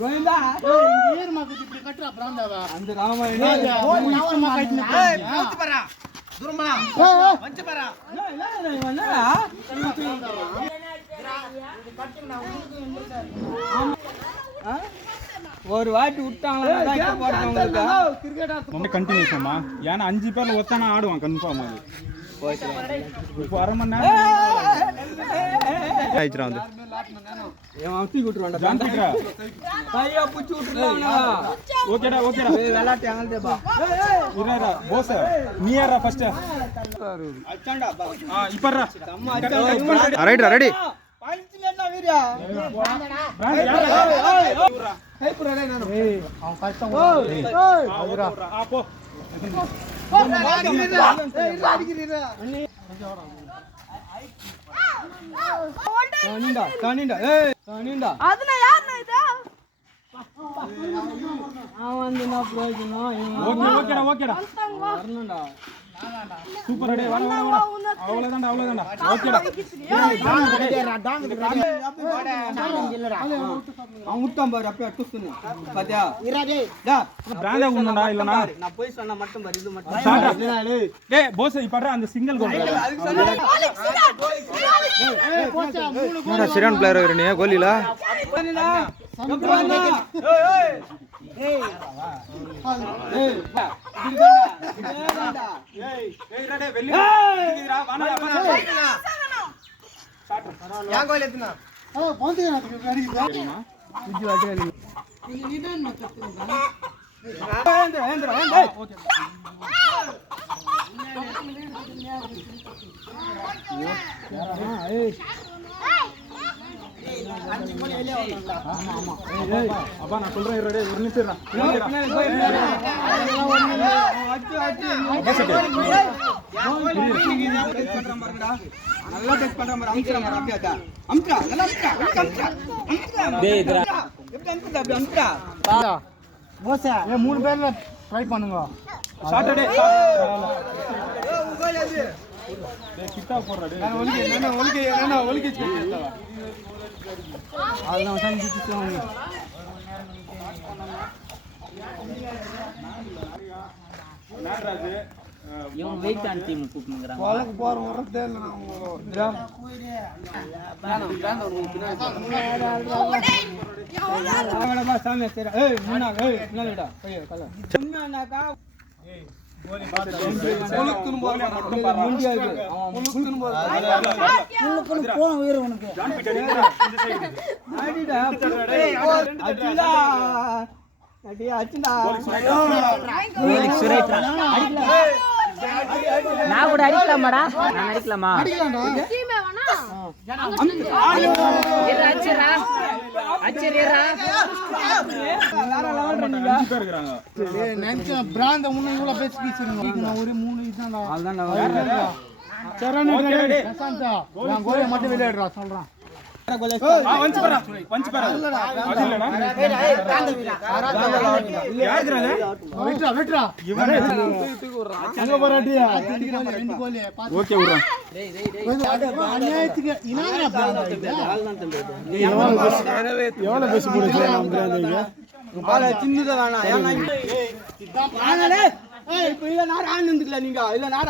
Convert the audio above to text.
கோவிந்தா ஏர் மாக்கு இப்படி கட்டற பிராண்டாவா அந்த ராமாயண நாம கட்டின போத்து பரா துர்மலா வஞ்ச பரா இல்ல வந்தா ஒரு வாட்டி விட்டாங்களா போடுறவங்களுக்கு கிரிக்கெட் கண்டினியூஷன்மா ஏன்னா 5 பேர்ல ஒத்தனா ஆடுவான் கன்ஃபார்ம் அது இப்போ அரை மணி நேரம் ஆயிடுறா வந்து ஏன் அமுத்தி விட்டுருவான்டா கையா புடிச்சு விட்டுறாங்க ஓகேடா ஓகேடா விளையாட்டு எங்கள்தேப்பா இறா போஸ் நீ ஏறா ஃபர்ஸ்ட் அச்சாண்டா இப்பறா ரைட் ரெடி பஞ்சில என்ன வீரா ஹே புரடே நானு அவன் கஷ்டம் போ அதுனா யாருண்ணா இது? ஓகேடா ஓகேடா சூப்பர் அடே வர அவ்வளவுதான்டா ஓகேடா அவன் விட்டான் பாரு அப்படியே அட்டுஸ்துன்னு பாத்தியா பிராண்டா உண்டா இல்லனா நான் போய் சொன்னா மட்டும் பாரு இது மட்டும் டேய் போஸ் இப்பறா அந்த சிங்கிள் கோல் என்னடா சரியான பிளேயர் இருக்கற நீ கோலில அப்பா நான் சொல்றேன் ரெடி ஒரு நிமிஷம் நல்லா டச் பண்ற மாதிரி அம்ச்ரா மாதிரி அப்படியே அம்ச்ரா நல்லா அம்ச்ரா டேய் இதரா எப்படி அம்ச்ரா அப்படி அம்ச்ரா போசா ஏ 3 பேர்ல ட்ரை பண்ணுங்க சாட்டர்டே கோல் அது டேய் கிட்டா போறடா டேய் நான் ஒலிக்கே அதெல்லாம் சந்திச்சுவாங்க நாகராஜ் இவன் வெயிட் ஆன் டீம் கூப்பிடுங்கறாங்க வலக்கு போற வரதே இல்ல அவளமா சாமி சரி ஏய் முன்னா ஏய் முன்னாடா கைய கல முன்னானாக்கா ஏய் கோலி முழுக்குன்னு போற மட்டும் பாரு முடியாது அவன் முழுக்குன்னு போற முழுக்குன்னு போன உயிர உனக்கு ஜான் பீட்டர் இந்த சைடு அடிடா அடிடா அடி அடிடா கோலிக்கு சுரேட்ரா அடிக்கல நான் கூட அடிக்கலாமாடா நான் அடிக்கலாமா டீமே வேணா அச்சரா அச்சரேரா வேற லெவல் ரன்னிங்க 5 பேர் இருக்காங்க ஏய் நினைச்ச பிராண்ட் முன்ன இவ்வளவு பேசி பேசிருங்க நான் ஒரு 3 இதான்டா அதுதான் சரண் பிரசாந்தா நான் கோலிய மட்டும் விளையாடுறா சொல்றேன் வஞ்சி பாரு அது இல்லடா யாருடா விட்றா விட்றா இவனே அங்க போறாடியா ரெண்டு கோலி ஓகே விடுறேன் அநியாயத்துக்கு இனாங்கடா பிராண்ட் எவ்வளவு பேசி முடிச்சு நம்ம பிராண்ட் பால சின்னதா வேணாம் ஏன்னா ஏய் இப்போ இல்ல நான் ஆன் வந்துக்கல நீங்க இல்ல நான்